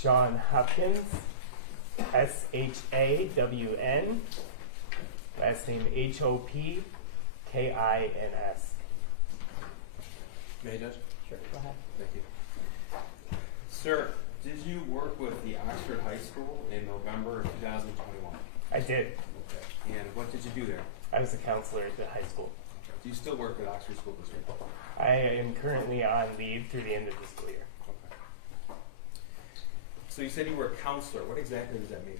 Shawn Hopkins, S-H-A-W-N, last name H-O-P-K-I-N-S. May I, Judge? Sure, go ahead. Thank you. Sir, did you work with the Oxford High School in November of 2021? I did. Okay. And what did you do there? I was a counselor at the high school. Do you still work at Oxford School District? I am currently on leave through the end of the school year. Okay. So you said you were a counselor. What exactly does that mean?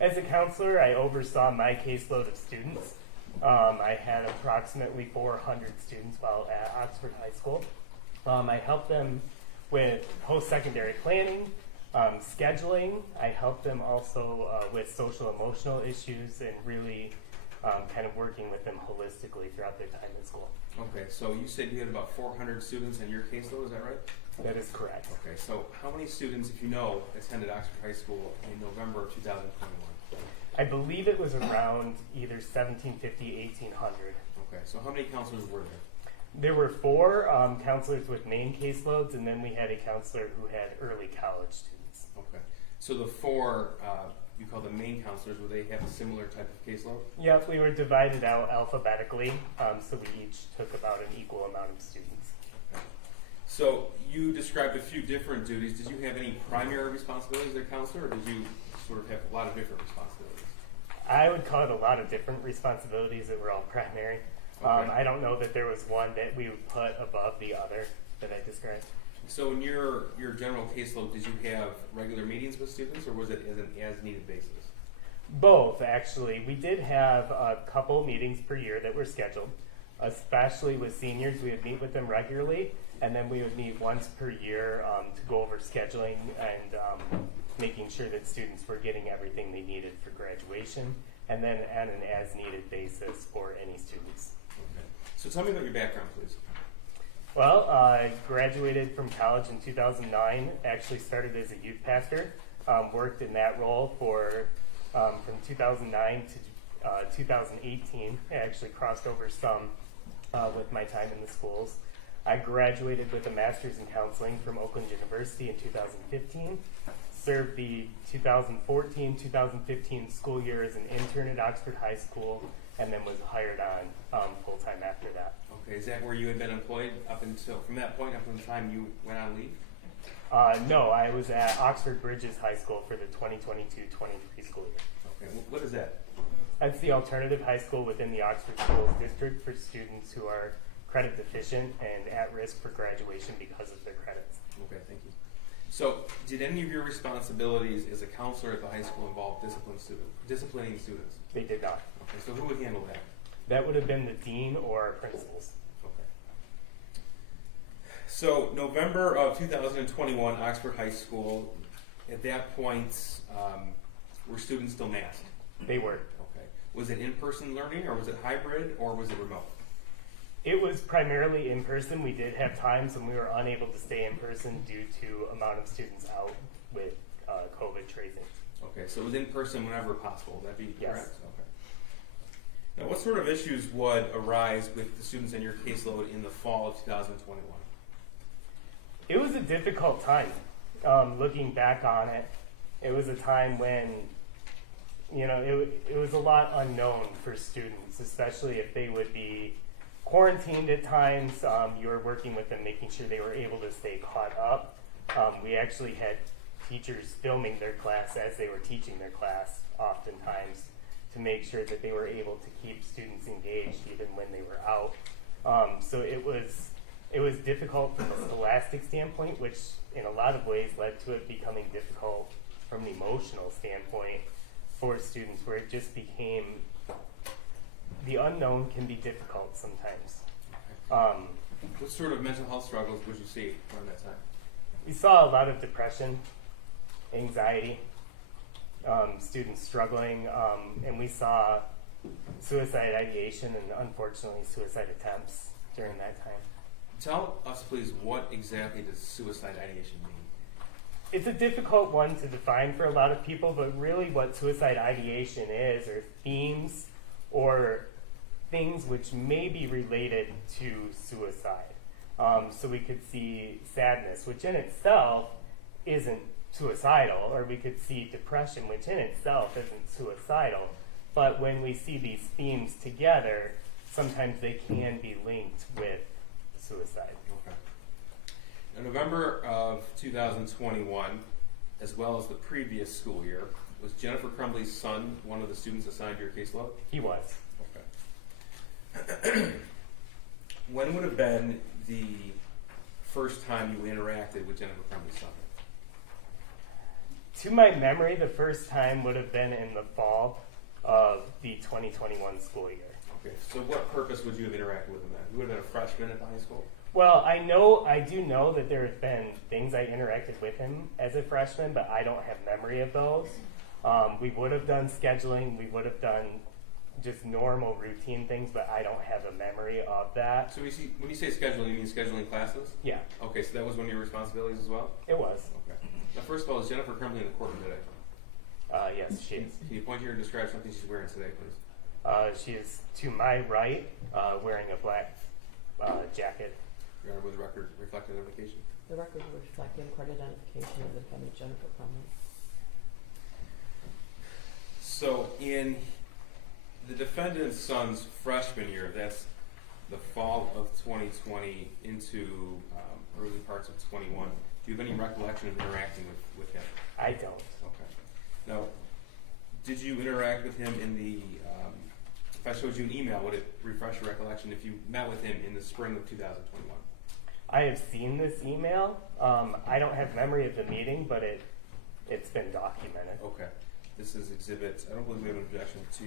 As a counselor, I oversaw my caseload of students. I had approximately 400 students while at Oxford High School. I helped them with post-secondary planning, scheduling. I helped them also with social emotional issues and really kind of working with them holistically throughout their time in school. Okay, so you said you had about 400 students in your caseload, is that right? That is correct. Okay, so how many students, if you know, attended Oxford High School in November of 2021? I believe it was around either 1750, 1800. Okay, so how many counselors were there? There were 4 counselors with main caseloads, and then we had a counselor who had early college students. Okay, so the 4 you call them main counselors, would they have a similar type of caseload? Yep, we were divided out alphabetically, so we each took about an equal amount of students. Okay. So you described a few different duties. Did you have any primary responsibilities as a counselor, or did you sort of have a lot of different responsibilities? I would call it a lot of different responsibilities that were all primary. Okay. I don't know that there was one that we would put above the other that I described. So in your general caseload, did you have regular meetings with students, or was it as an as-needed basis? Both, actually. We did have a couple meetings per year that were scheduled, especially with seniors. We would meet with them regularly, and then we would meet once per year to go over scheduling and making sure that students were getting everything they needed for graduation, and then on an as-needed basis for any students. Okay. So tell me about your background, please. Well, I graduated from college in 2009, actually started as a youth pastor, worked in that role for from 2009 to 2018. I actually crossed over some with my time in the schools. I graduated with a master's in counseling from Oakland University in 2015, served the 2014-2015 school year as an intern at Oxford High School, and then was hired on full-time after that. Okay, is that where you had been employed up until, from that point up until the time you went on leave? No, I was at Oxford Bridges High School for the 2022-23 school year. Okay, what is that? That's the alternative high school within the Oxford Schools District for students who are credit deficient and at risk for graduation because of their credits. Okay, thank you. So, did any of your responsibilities as a counselor at the high school involve disciplining students? They did not. Okay, so who would handle that? That would have been the dean or our principals. Okay. So, November of 2021, Oxford High School, at that point, were students still masked? They were. Okay. Was it in-person learning, or was it hybrid, or was it remote? It was primarily in person. We did have times when we were unable to stay in person due to amount of students out with COVID tracing. Okay, so it was in person whenever possible. Would that be Yes. correct? Okay. Now, what sort of issues would arise with the students in your caseload in the fall of 2021? It was a difficult time. Looking back on it, it was a time when, it was a lot unknown for students, especially if they would be quarantined at times. You were working with them, making sure they were able to stay caught up. We actually had teachers filming their class as they were teaching their class oftentimes to make sure that they were able to keep students engaged even when they were out. So it was difficult from a scholastic standpoint, which in a lot of ways led to it becoming difficult from an emotional standpoint for students, where it just became, the unknown can be difficult sometimes. What sort of mental health struggles would you see during that time? We saw a lot of depression, anxiety, students struggling, and we saw suicide ideation and unfortunately suicide attempts during that time. Tell us, please, what exactly does suicide ideation mean? It's a difficult one to define for a lot of people, but really what suicide ideation is are themes or things which may be related to suicide. So we could see sadness, which in itself isn't suicidal, or we could see depression, which in itself isn't suicidal. But when we see these themes together, sometimes they can be linked with suicide. Okay. In November of 2021, as well as the previous school year, was Jennifer Crumbley's son one of the students assigned to your caseload? He was. Okay. When would have been the first time you interacted with Jennifer Crumbley's son? To my memory, the first time would have been in the fall of the 2021 school year. Okay, so what purpose would you have interacted with him then? You would have been a freshman at the high school? Well, I do know that there have been things I interacted with him as a freshman, but I don't have memory of those. We would have done scheduling, we would have done just normal routine things, but I don't have a memory of that. So when you say scheduling, you mean scheduling classes? Yeah, Okay, so that was one of your responsibilities as well? it was. Okay. Now, first of all, is Jennifer Crumbley in the courtroom today? Yes, she is. Can you point here and describe something she's wearing today, please? She is to my right, wearing a black jacket. Your Honor, with the record reflect identification? The record will reflect in-court identification of the defendant, Jennifer Crumbley. So in the defendant's son's freshman year, that's the fall of 2020 into early parts of 21, do you have any recollection of interacting with him? I don't. Okay. Now, did you interact with him in the, if I showed you an email, would it refresh your recollection if you met with him in the spring of 2021? I have seen this email. I don't have memory of the meeting, but it's been documented. Okay. This is exhibit, I don't believe we have an objection to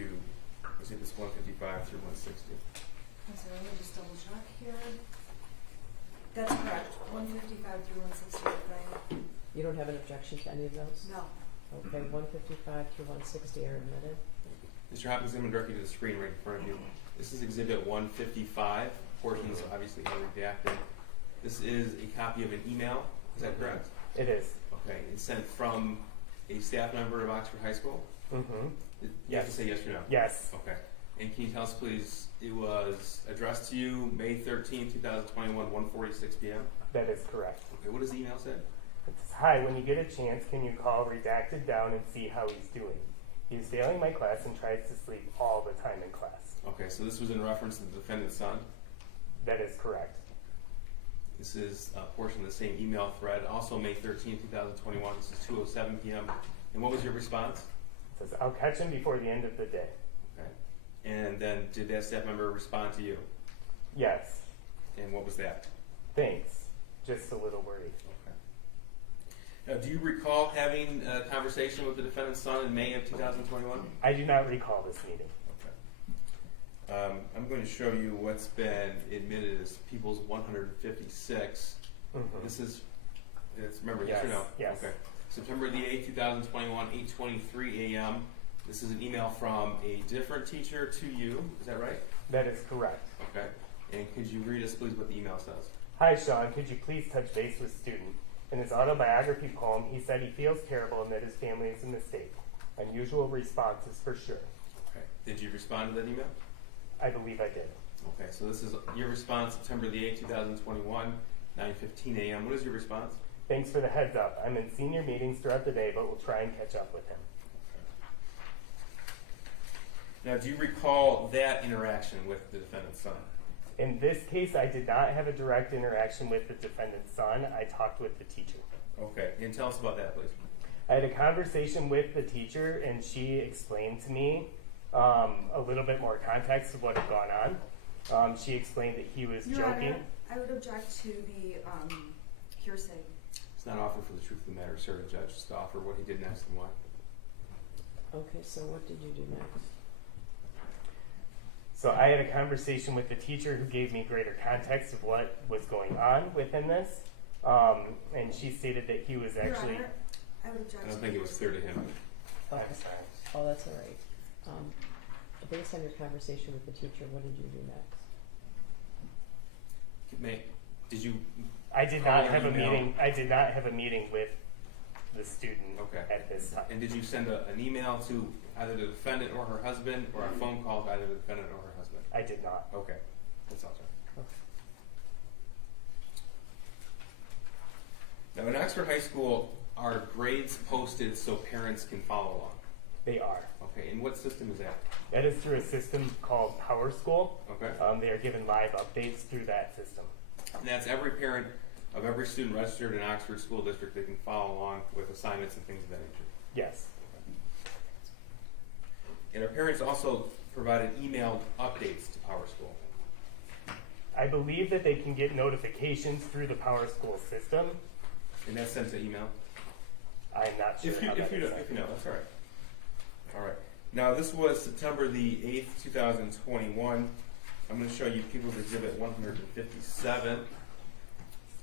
exhibits 155 through 160. I'm sorry, let me just double check here. That's correct, 155 through 160, right? You don't have an objection to any of those? No. Okay, 155 through 160 are admitted. Mr. Hopkins, I'm going to direct you to the screen right in front of you. This is exhibit 155. Portions obviously are redacted. This is a copy of an email. Is that correct? It is. Okay. It's sent from a staff member of Oxford High School? Mm-hmm. You have to say yes or no. Yes. Okay. And can you tell us, please, it was addressed to you May 13, 2021, 1:46 p.m.? That is correct. Okay. What does the email say? It says, "Hi, when you get a chance, can you call redacted down and see how he's doing? He's failing my class and tries to sleep all the time in class." Okay. So this was in reference to the defendant's son? That is correct. This is a portion of the same email thread, also May 13, 2021. This is 2:07 p.m. And what was your response? It says, "I'll catch him before the end of the day." Okay. And then did that staff member respond to you? Yes. And what was that? Thanks. Just a little worried. Okay. Now, do you recall having a conversation with the defendant's son in May of 2021? I do not recall this meeting. Okay. I'm going to show you what's been admitted as People's 156. Mm-hmm. This is, remember Yes, this or no? yes. Okay. September the 8th, 2021, 8:23 a.m. This is an email from a different teacher to you. Is that right? That is correct. Okay. And could you read us, please, what the email says? "Hi, Shawn. Could you please touch base with student? In his autobiography poem, he said he feels terrible and that his family is a mistake. Unusual responses for sure." Okay. Did you respond to that email? I believe I did. Okay, so this is your response, September the 8th, 2021, 9:15 a.m. What is your response? "Thanks for the heads up. I'm in senior meetings throughout the day, but we'll try and catch up with him." Now, do you recall that interaction with the defendant's son? In this case, I did not have a direct interaction with the defendant's son. I talked with the teacher. Okay, and tell us about that, please. I had a conversation with the teacher, and she explained to me a little bit more context of what had gone on. She explained that he was Your joking. Honor, I would object to the hearsay. It's not offer for the truth of the matter, sir, the judge, just to offer what he did next and why. Okay, so what did you do next? So I had a conversation with the teacher who gave me greater context of what was going on within this. And she stated that he was actually... Your Honor, I would object I don't to think it was clear to him. I'm sorry. Oh, that's all right. Based on your conversation with the teacher, what did you do next? Did you... I did Call not or have a email? meeting. I did not have a meeting with the student Okay. at this time. And did you send an email to either the defendant or her husband, or a phone call to either the defendant or her husband? I did not. Okay, that's all, sir. Okay. Now, in Oxford High School, are grades posted so parents can follow along? They are. Okay, and what system is that? That is through a system called PowerSchool. Okay. They are given live updates through that system. And that's every parent of every student registered in Oxford School District that can follow along with assignments and things of that nature. Yes. And our parents also provided emailed updates to PowerSchool. I believe that they can get notifications through the PowerSchool system. And that's sent to email? I'm not sure If you how that is know, done. that's all right. All right. Now, this was September the 8th, 2021. I'm going to show you People's Exhibit 157.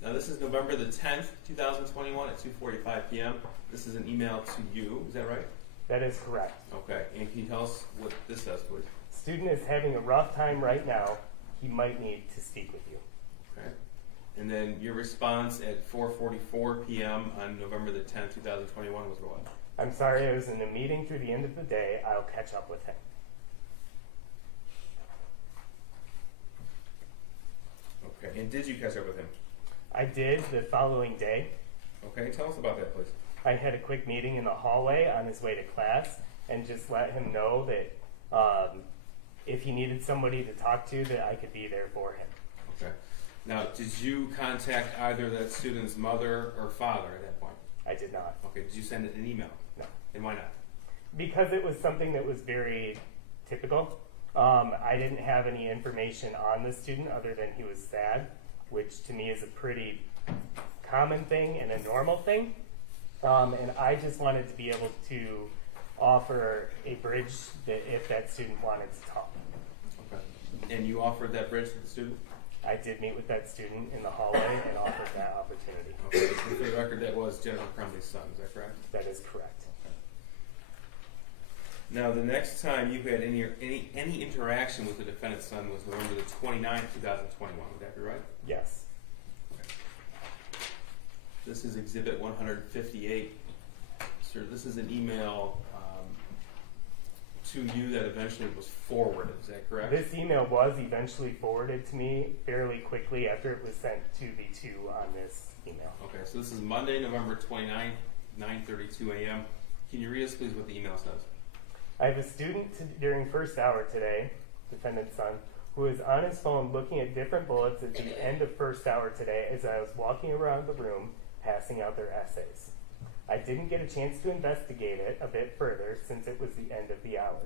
Now, this is November the 10th, 2021 at 2:45 p.m. This is an email to you. Is that right? That is correct. Okay. And can you tell us what this says, please? Student is having a rough time right now. He might need to speak with you. Okay. And then your response at 4:44 p.m. on November the 10th, 2021 was what? I'm sorry, I was in a meeting through the end of the day. I'll catch up with him. Okay. And did you catch up with him? I did the following day. Okay. Tell us about that, please. I had a quick meeting in the hallway on his way to class and just let him know that if he needed somebody to talk to, that I could be there for him. Okay. Now, did you contact either that student's mother or father at that point? I did not. Okay. Did you send it an email? No. And why not? Because it was something that was very typical. I didn't have any information on the student other than he was sad, which to me is a pretty common thing and a normal thing. And I just wanted to be able to offer a bridge that if that student wanted to talk. Okay. And you offered that bridge to the student? I did meet with that student in the hallway and offered that opportunity. Okay. And for the record, that was Jennifer Crumbley's son. Is that correct? That is correct. Now, the next time you had any interaction with the defendant's son was November the 29th, 2021. Would that be right? Yes. This is Exhibit 158. Sir, this is an email to you that eventually was forwarded. Is that correct? This email was eventually forwarded to me fairly quickly after it was sent to the two on this email. Okay, so this is Monday, November 29th, 9:32 a.m. Can you read us, please, what the email says? I have a student during first hour today, defendant's son, who is on his phone looking at different bullets at the end of first hour today as I was walking around the room passing out their essays. I didn't get a chance to investigate it a bit further since it was the end of the hour.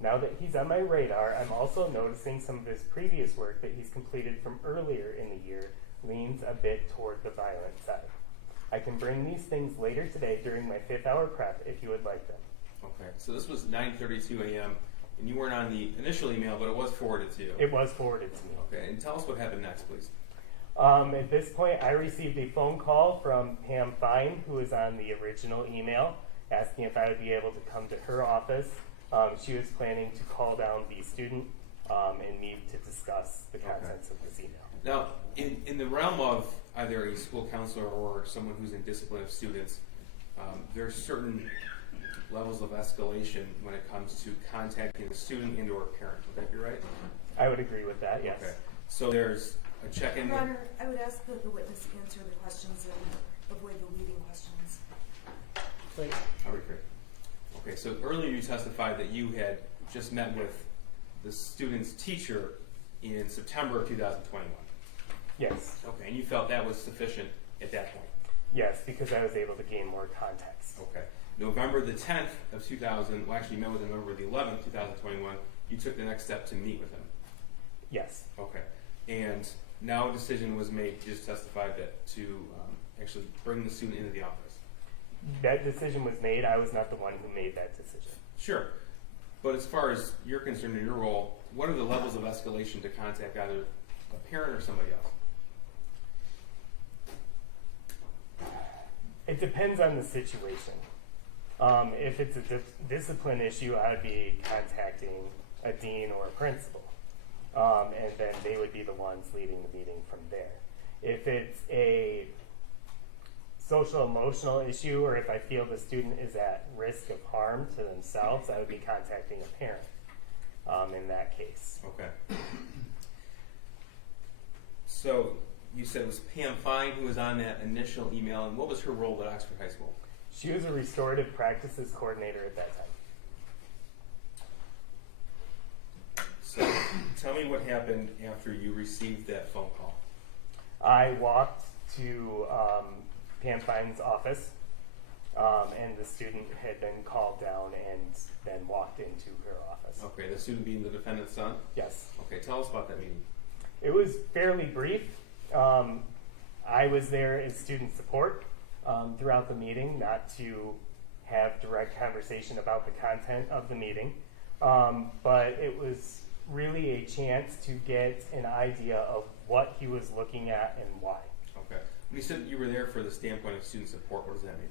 Now that he's on my radar, I'm also noticing some of his previous work that he's completed from earlier in the year leans a bit toward the violent side. I can bring these things later today during my 5th hour prep if you would like them. Okay, so this was 9:32 a.m. and you weren't on the initial email, but it was forwarded to you. It was forwarded to me. Okay, and tell us what happened next, please. At this point, I received a phone call from Pam Fine, who was on the original email, asking if I would be able to come to her office. She was planning to call down the student and meet to discuss the contents of this email. Now, in the realm of either a school counselor or someone who's in discipline of students, there are certain levels of escalation when it comes to contacting a student and or a parent. Would that be right? I would agree with that, yes. Okay. So there's a check-in. Your Honor, I would ask that the witness answer the questions and avoid the leading questions. Please. I'll repeat. Okay, so earlier you testified that you had just met with the student's teacher in September of 2021. Yes. Okay, and you felt that was sufficient at that point? Yes, because I was able to gain more context. Okay. November the 10th of 2000, well actually you met with him November the 11th, 2021, you took the next step to meet with him. Yes. Okay. And now a decision was made, you just testified that, to actually bring the student into the office. That decision was made. I was not the one who made that decision. Sure. But as far as you're concerned in your role, what are the levels of escalation to contact either a parent or somebody else? It depends on the situation. If it's a discipline issue, I would be contacting a dean or a principal. And then they would be the ones leading the meeting from there. If it's a social emotional issue, or if I feel the student is at risk of harm to themselves, I would be contacting a parent in that case. Okay. So you said it was Pam Fine who was on that initial email, and what was her role at Oxford High School? She was a restorative practices coordinator at that time. So tell me what happened after you received that phone call. I walked to Pam Fine's office, and the student had been called down and then walked into her office. Okay, the student being the defendant's son? Yes. Okay, tell us about that meeting. It was fairly brief. I was there as student support throughout the meeting, not to have direct conversation about the content of the meeting, but it was really a chance to get an idea of what he was looking at and why. Okay. When you said you were there for the standpoint of student support, what does that mean?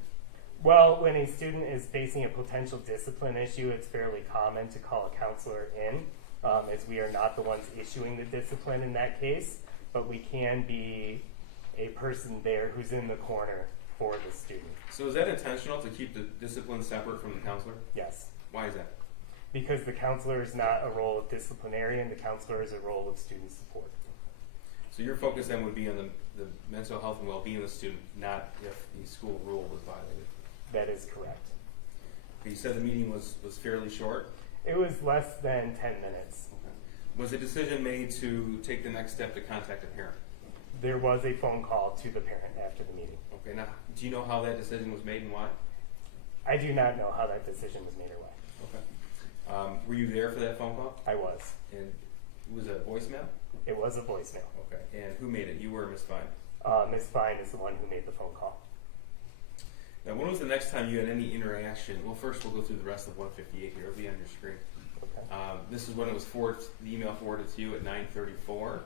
Well, when a student is facing a potential discipline issue, it's fairly common to call a counselor in, as we are not the ones issuing the discipline in that case, but we can be a person there who's in the corner for the student. So is that intentional to keep the discipline separate from the counselor? Yes. Why is that? Because the counselor is not a role of disciplinarian, the counselor is a role of student support. So your focus then would be on the mental health and well-being of the student, not if the school rule was violated. That is correct. Okay, you said the meeting was fairly short. It was less than 10 minutes. Okay. Was a decision made to take the next step to contact a parent? There was a phone call to the parent after the meeting. Okay, now, do you know how that decision was made and why? I do not know how that decision was made or why. Okay. Were you there for that phone call? I was. And it was a voicemail? It was a voicemail. Okay. And who made it? You or Ms. Fine? Ms. Fine is the one who made the phone call. Now, when was the next time you had any interaction? Well, first we'll go through the rest of 158 here. It'll be on your screen. Okay. This is when it was the email forwarded to you at 9:34.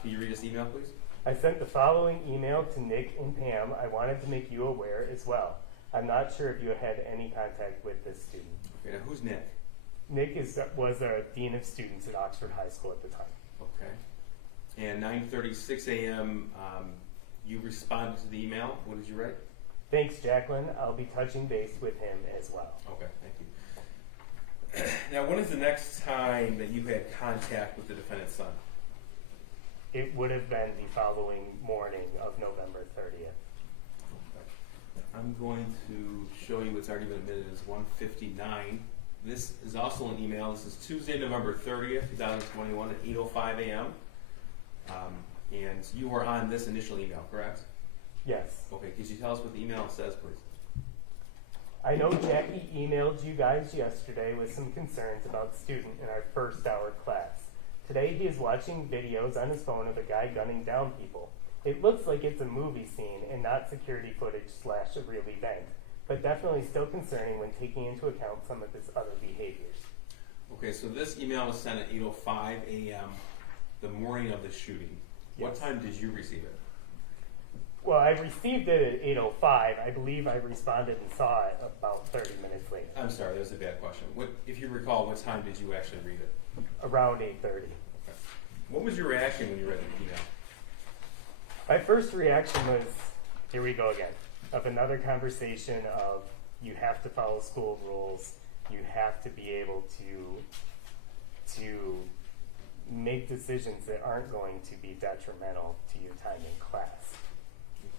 Can you read this email, please? I sent the following email to Nick and Pam. I wanted to make you aware as well. I'm not sure if you had any contact with this student. Okay, now who's Nick? Nick was a dean of students at Oxford High School at the time. Okay. And 9:36 a.m., you responded to the email. What did you write? Thanks, Jacqueline. I'll be touching base with him as well. Okay, thank you. Now, when is the next time that you had contact with the defendant's son? It would have been the following morning of November 30th. I'm going to show you what's already been admitted as 159. This is also an email. This is Tuesday, November 30th, 2021 at 8:05 a.m. And you were on this initial email, correct? Yes. Okay, could you tell us what the email says, please? I know Jackie emailed you guys yesterday with some concerns about student in our first hour class. Today he is watching videos on his phone of a guy gunning down people. It looks like it's a movie scene and not security footage / a real event, but definitely still concerning when taking into account some of his other behaviors. Okay, so this email was sent at 8:05 a.m. the morning of the shooting. What Yes. time did you receive it? Well, I received it at 8:05. I believe I responded and saw it about 30 minutes later, I'm sorry, that was a bad question. If you recall, what time did you actually read it? around 8:30. Okay. What was your reaction when you read the email? My first reaction was, here we go again, of another conversation of you have to follow school rules, you have to be able to make decisions that aren't going to be detrimental to your time in class.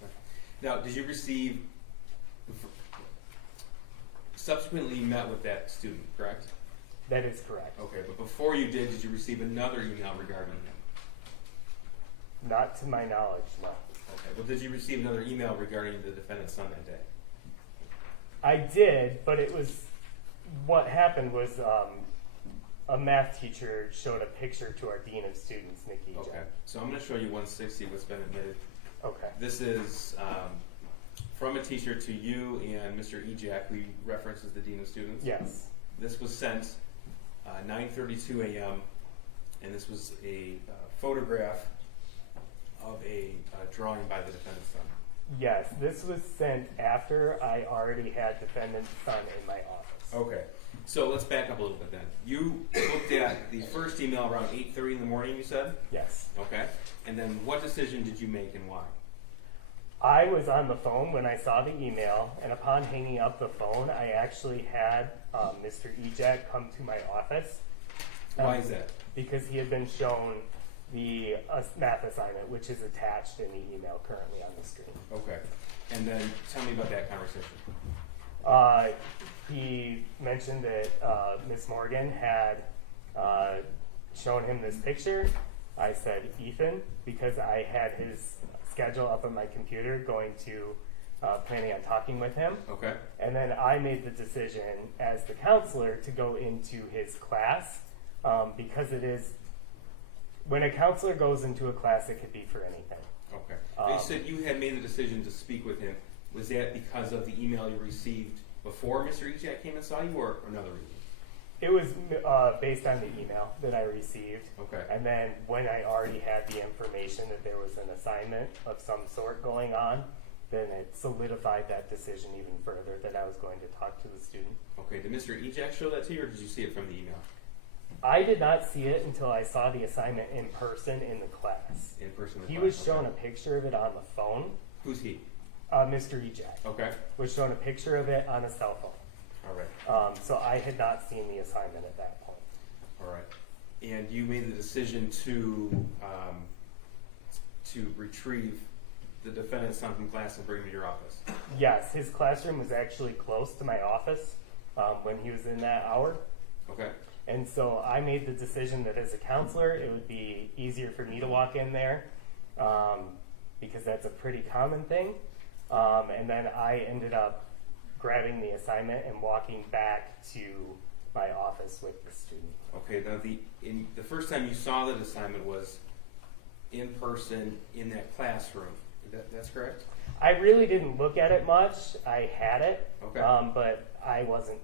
Okay. Now, did you receive, subsequently you met with that student, correct? That is correct. Okay, but before you did you receive another email regarding him? Not to my knowledge, no. Okay, well, did you receive another email regarding the defendant's son that day? I did, but it was, what happened was a math teacher showed a picture to our dean of students, Nikki. Okay, so I'm going to show you 160, what's been admitted. Okay. This is from a teacher to you and Mr. Ejak, who references the dean of students. Yes. This was sent 9:32 a.m. and this was a photograph of a drawing by the defendant's son. Yes, this was sent after I already had defendant's son in my office. Okay, so let's back up a little bit then. You looked at the first email around 8:30 in the morning, you said? Yes. Okay, and then what decision did you make and why? I was on the phone when I saw the email, and upon hanging up the phone, I actually had Mr. Ejak come to my office. Why is that? Because he had been shown the math assignment, which is attached in the email currently on the screen. Okay. And then tell me about that conversation. He mentioned that Miss Morgan had shown him this picture. I said, Ethan, because I had his schedule up on my computer going to planning on talking with him. Okay. And then I made the decision as the counselor to go into his class because it is, when a counselor goes into a class, it could be for anything. Okay. You said you had made the decision to speak with him. Was that because of the email you received before Mr. Ejak came and saw you, or another reason? It was based on the email that I received. Okay. And then when I already had the information that there was an assignment of some sort going on, then it solidified that decision even further that I was going to talk to the student. Okay. Did Mr. Ejak show that to you, or did you see it from the email? I did not see it until I saw the assignment in person in the class. In person? He was shown a picture of it on the phone. Who's he? Mr. Ejak Okay. was shown a picture of it on a cell phone. All right. So I had not seen the assignment at that point. All right. And you made the decision to retrieve the defendant's son from class and bring him to your office. Yes, his classroom was actually close to my office when he was in that hour. Okay. And so I made the decision that as a counselor, it would be easier for me to walk in there because that's a pretty common thing. And then I ended up grabbing the assignment and walking back to my office with the student. Okay. Now, the first time you saw that assignment was in person in that classroom. That's correct? I really didn't look at it much. I had it, Okay. but I wasn't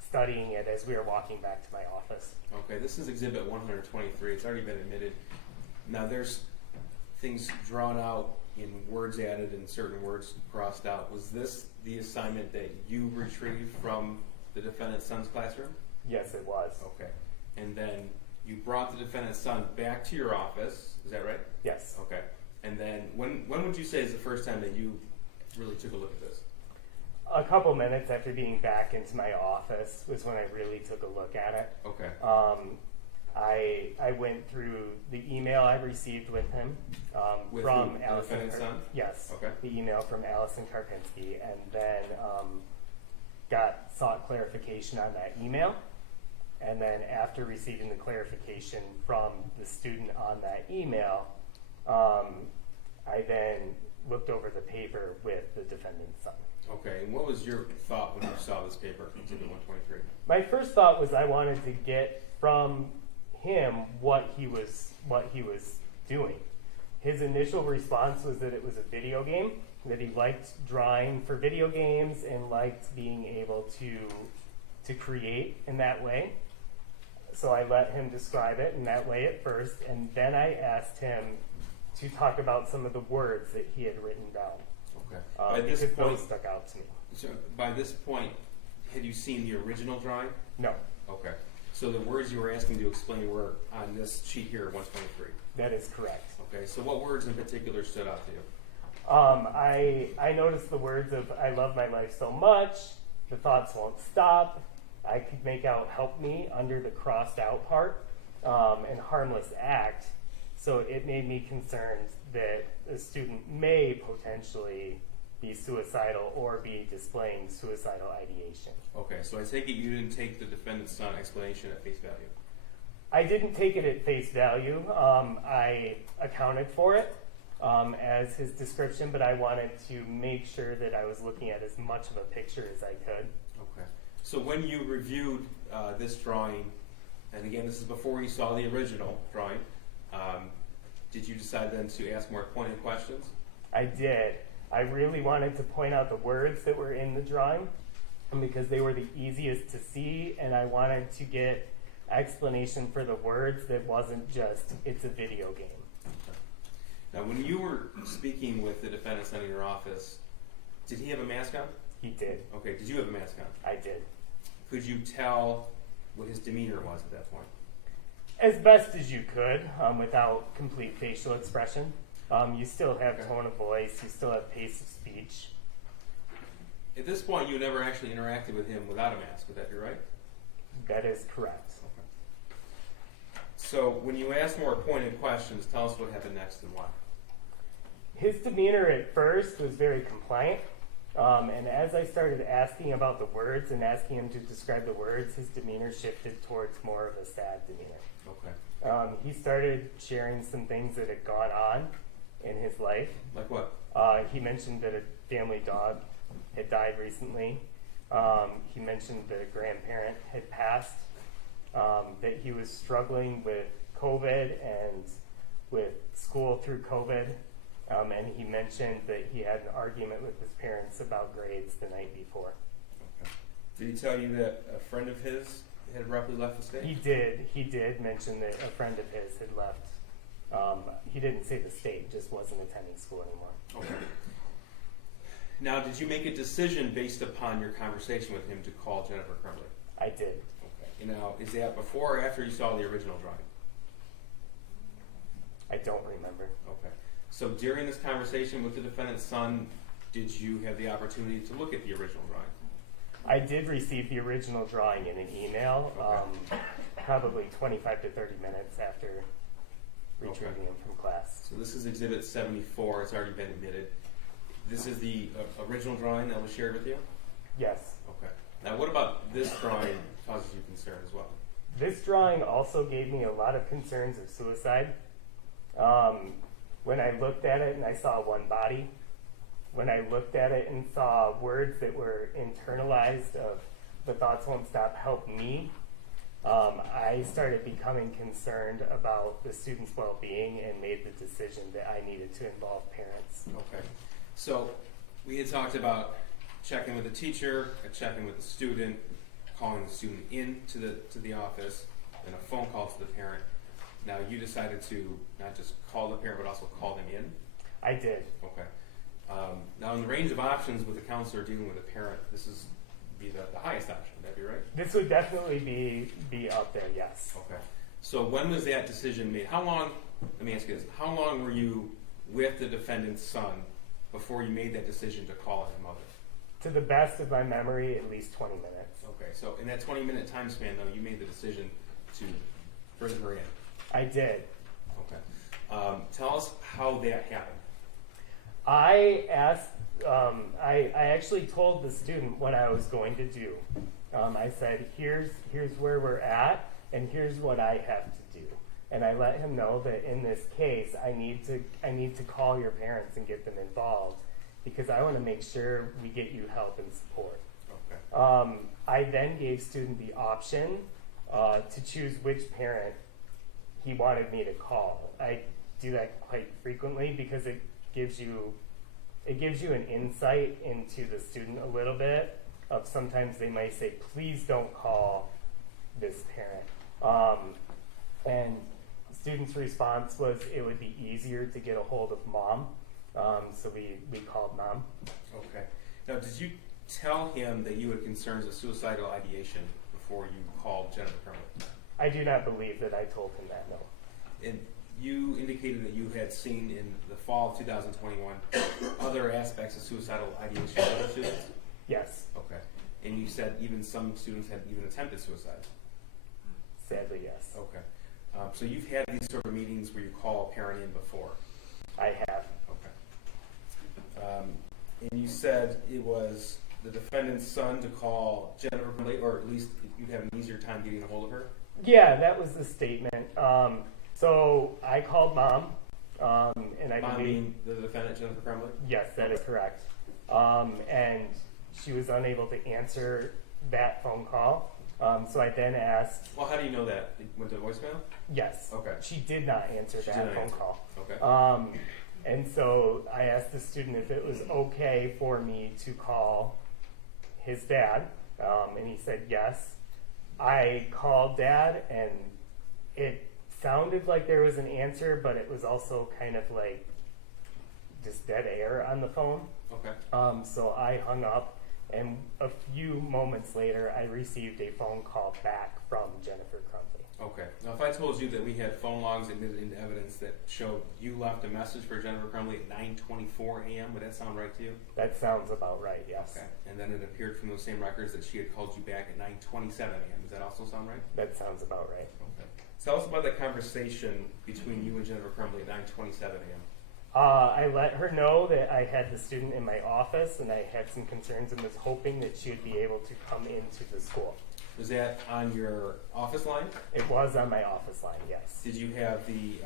studying it as we were walking back to my office. Okay. This is Exhibit 123. It's already been admitted. Now, there's things drawn out in words added and certain words crossed out. Was this the assignment that you retrieved from the defendant's son's classroom? Yes, it was. Okay. And then you brought the defendant's son back to your office. Is that right? Yes. Okay. And then when would you say is the first time that you really took a look at this? A couple minutes after being back into my office was when I really took a look at it. Okay. I went through the email I received with him With from the Allison. defendant's son? Yes. Okay. The email from Allison Karpinski, and then sought clarification on that email. And then after receiving the clarification from the student on that email, I then looked over the paper with the defendant's son. Okay. And what was your thought when you saw this paper, Exhibit 123? My first thought was I wanted to get from him what he was doing. His initial response was that it was a video game, that he liked drawing for video games and liked being able to create in that way. So I let him describe it in that way at first, and then I asked him to talk about some of the words that he had written down. Okay. By Because this point, those stuck out to me. so by this point, had you seen the original drawing? No, Okay. So the words you were asking to explain were on this sheet here, 123. that is correct. Okay. So what words in particular stood out to you? I noticed the words of "I love my life so much," "the thoughts won't stop." I could make out "help me" under the crossed out part, and "harmless act." So it made me concerned that a student may potentially be suicidal or be displaying suicidal ideation. Okay. So I take it you didn't take the defendant's son explanation at face value. I didn't take it at face value. I accounted for it as his description, but I wanted to make sure that I was looking at as much of a picture as I could. Okay. So when you reviewed this drawing, and again, this is before you saw the original drawing, did you decide then to ask more pointed questions? I did. I really wanted to point out the words that were in the drawing because they were the easiest to see, and I wanted to get explanation for the words that wasn't just, it's a video game. Now, when you were speaking with the defendant's son in your office, did he have a mask on? He did. Okay, did you have a mask on? I did. Could you tell what his demeanor was at that point? As best as you could, without complete facial expression. You still have Okay. tone of voice, you still have pace of speech. At this point, you never actually interacted with him without a mask. Would that be right? That is correct. Okay. So when you ask more pointed questions, tell us what happened next and why. His demeanor at first was very compliant, and as I started asking about the words and asking him to describe the words, his demeanor shifted towards more of a sad demeanor. Okay. He started sharing some things that had gone on in his life. Like what? He mentioned that a family dog had died recently. He mentioned that a grandparent had passed, that he was struggling with COVID and with school through COVID. And he mentioned that he had an argument with his parents about grades the night before. Okay. Did he tell you that a friend of his had abruptly left the state? He did. He did mention that a friend of his had left. He didn't say the state, just wasn't attending school anymore. Okay. Now, did you make a decision based upon your conversation with him to call Jennifer Crumbley? I did. Okay. Now, is that before or after you saw the original drawing? I don't remember. Okay. So during this conversation with the defendant's son, did you have the opportunity to look at the original drawing? I did receive the original drawing in an email, probably 25 to 30 minutes after retrieving him from class. So this is Exhibit 74. It's already been admitted. This is the original drawing that was shared with you? Yes. Okay. Now, what about this drawing causes you concern as well? This drawing also gave me a lot of concerns of suicide. When I looked at it and I saw one body, when I looked at it and saw words that were internalized of "the thoughts won't stop, help me," I started becoming concerned about the student's well-being and made the decision that I needed to involve parents. Okay. So we had talked about checking with the teacher, checking with the student, calling the student in to the office, and a phone call to the parent. Now you decided to not just call the parent, but also call them in? I did. Okay. Now in the range of options with a counselor dealing with a parent, this is be the highest option, would that be right? This would definitely be up there, yes. Okay. So when was that decision made? How long, let me ask you this, how long were you with the defendant's son before you made that decision to call his mother? To the best of my memory, at least 20 minutes. Okay, so in that 20-minute time span, though, you made the decision to bring her in. I did. Okay. Tell us how that happened. I asked, I actually told the student what I was going to do. I said, here's where we're at, and here's what I have to do. And I let him know that in this case, I need to call your parents and get them involved, because I want to make sure we get you help and support. Okay. I then gave student the option to choose which parent he wanted me to call. I do that quite frequently because it gives you an insight into the student a little bit. Of sometimes they might say, please don't call this parent. And student's response was it would be easier to get a hold of mom. So we called mom. Okay. Now, did you tell him that you had concerns of suicidal ideation before you called Jennifer Crumbley? I do not believe that I told him that, no. And you indicated that you had seen in the fall of 2021 other aspects of suicidal ideation in other students? Yes, Okay. And you said even some students had even attempted suicide? sadly, yes. Okay. So you've had these sort of meetings where you call a parent in before? I have. Okay. And you said it was the defendant's son to call Jennifer Crumbley, or at least you'd have an easier time getting a hold of her? Yeah, that was the statement. So I called mom, and I Mom believe, being the defendant, Jennifer Crumbley? yes, that is correct. And she was unable to answer that phone call. So I then asked, Well, how do you know that? It went to voicemail? yes, Okay. she did not answer She that didn't phone answer. call. Okay. And so I asked the student if it was okay for me to call his dad, and he said yes. I called dad, and it sounded like there was an answer, but it was also kind of like just dead air on the phone. Okay. So I hung up, and a few moments later, I received a phone call back from Jennifer Crumbley. Okay. Now, if I told you that we had phone logs admitted into evidence that showed you left a message for Jennifer Crumbley at 9:24 a.m., would that sound right to you? That sounds about right, yes. Okay. And then it appeared from those same records that she had called you back at 9:27 a.m. Does that also sound right? That sounds about right. Okay. Tell us about that conversation between you and Jennifer Crumbley at 9:27 a.m. I let her know that I had the student in my office and I had some concerns and was hoping that she would be able to come into the school. Was that on your office line? It was on my office line, yes. Did you have the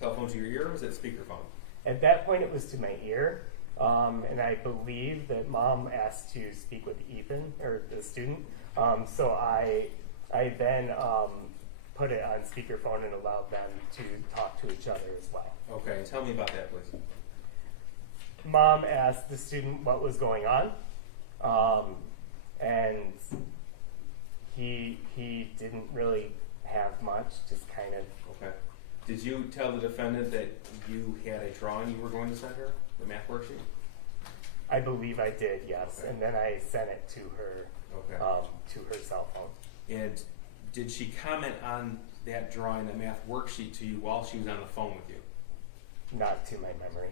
telephone to your ear, or was it speakerphone? At that point, it was to my ear, and I believe that Mom asked to speak with Ethan, or the student. So I then put it on speakerphone and allowed them to talk to each other as well. Okay, tell me about that, please. Mom asked the student what was going on, and he didn't really have much, just kind of. Okay. Did you tell the defendant that you had a drawing you were going to send her, the math worksheet? I believe I did, yes, Okay. and then I sent it to her, Okay. to her cell phone. And did she comment on that drawing, the math worksheet, to you while she was on the phone with you? Not to my memory.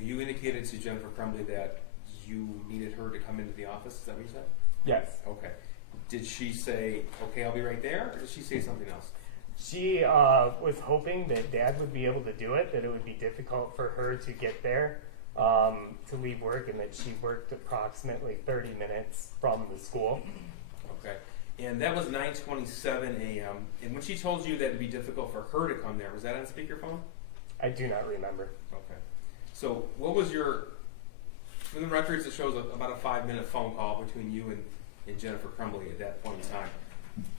You indicated to Jennifer Crumbley that you needed her to come into the office. Is that what you said? Yes. Okay. Did she say, "Okay, I'll be right there," or did she say something else? She was hoping that Dad would be able to do it, that it would be difficult for her to get there, to leave work, and that she worked approximately 30 minutes from the school. Okay. And that was 9:27 a.m. And when she told you that it'd be difficult for her to come there, was that on speakerphone? I do not remember. Okay. So what was from the records, it shows about a 5-minute phone call between you and Jennifer Crumbley at that point in time.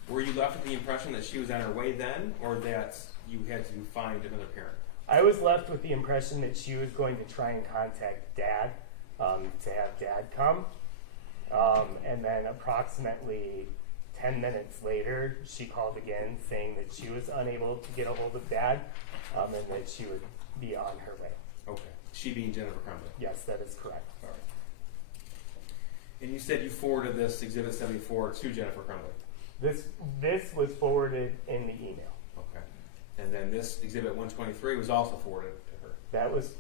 Were you left with the impression that she was on her way then, or that you had to find another parent? I was left with the impression that she was going to try and contact Dad, to have Dad come. And then approximately 10 minutes later, she called again saying that she was unable to get a hold of Dad, and that she would be on her way. Okay. She being Jennifer Crumbley. Yes, that is correct. All right. And you said you forwarded this Exhibit 74 to Jennifer Crumbley. This was forwarded in the email. Okay. And then this Exhibit 123 was also forwarded to her. That was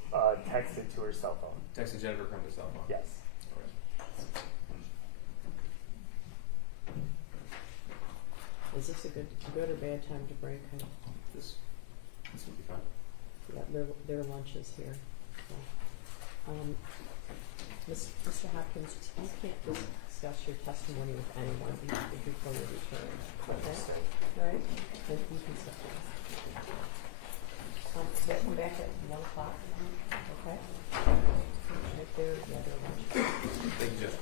texted to her cell phone. Texted Jennifer Crumbley's cell phone. Yes. All right. Is this a good or bad time to break? This would be fun. Yeah, their lunch is here. So, Mr. Hopkins, you can't discuss your testimony with anyone before you return. Okay? All right? Then you can step down. We'll come back at 1 o'clock. Okay? Right there, yeah, their lunch. Thank you, Jeff.